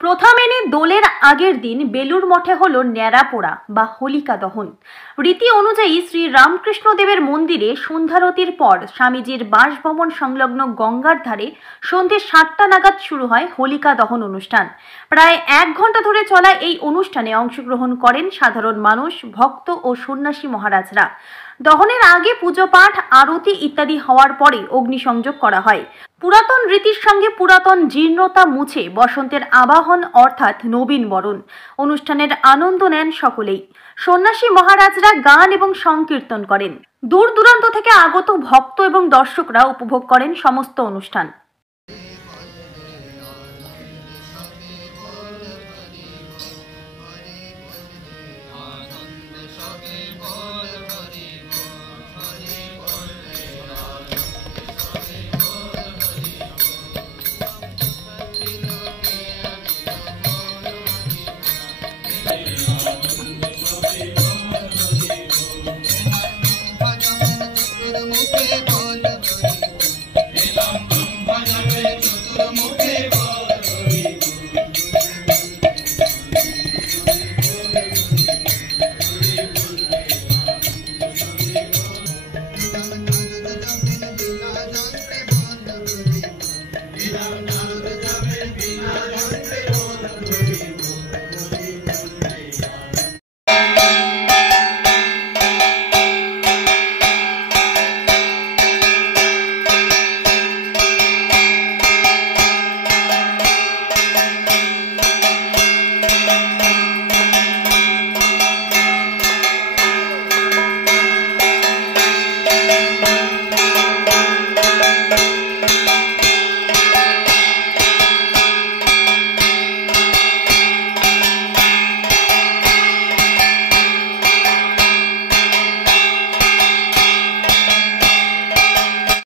প্রথা মেনে দোলের আগের দিন বেলুর মঠে হলো ন্যাড়া পোড়া বা হোলিকা দহন। রীতি অনুযায়ী শ্রী রামকৃষ্ণদেবের মন্দিরে সন্ধ্যারতির পর স্বামীজির বাসভবন সংলগ্ন গঙ্গার ধারে সন্ধে 7টা নাগাদ শুরু হয় হোলিকা দহন অনুষ্ঠান। প্রায় 1 ঘন্টা ধরে চলা এই অনুষ্ঠানে অংশগ্রহণ করেন সাধারণ মানুষ, ভক্ত ও সন্ন্যাসী মহারাজরা। দহনের আগে পুজো পাঠ, আরতি ইত্যাদি হওয়ার পরে অগ্নিসংযোগ করা হয়। পুরাতন রীতির সঙ্গে পুরাতন জীর্ণতা মুছে বসন্তের আবাহন অর্থাৎ নবীন বরণ। অনুষ্ঠানের আনন্দ নেন সকলেই। সন্ন্যাসী মহারাজরা গান এবং সংকীর্তন করেন। দূর দূরান্ত থেকে আগত ভক্ত এবং দর্শকরা উপভোগ করেন সমস্ত অনুষ্ঠান।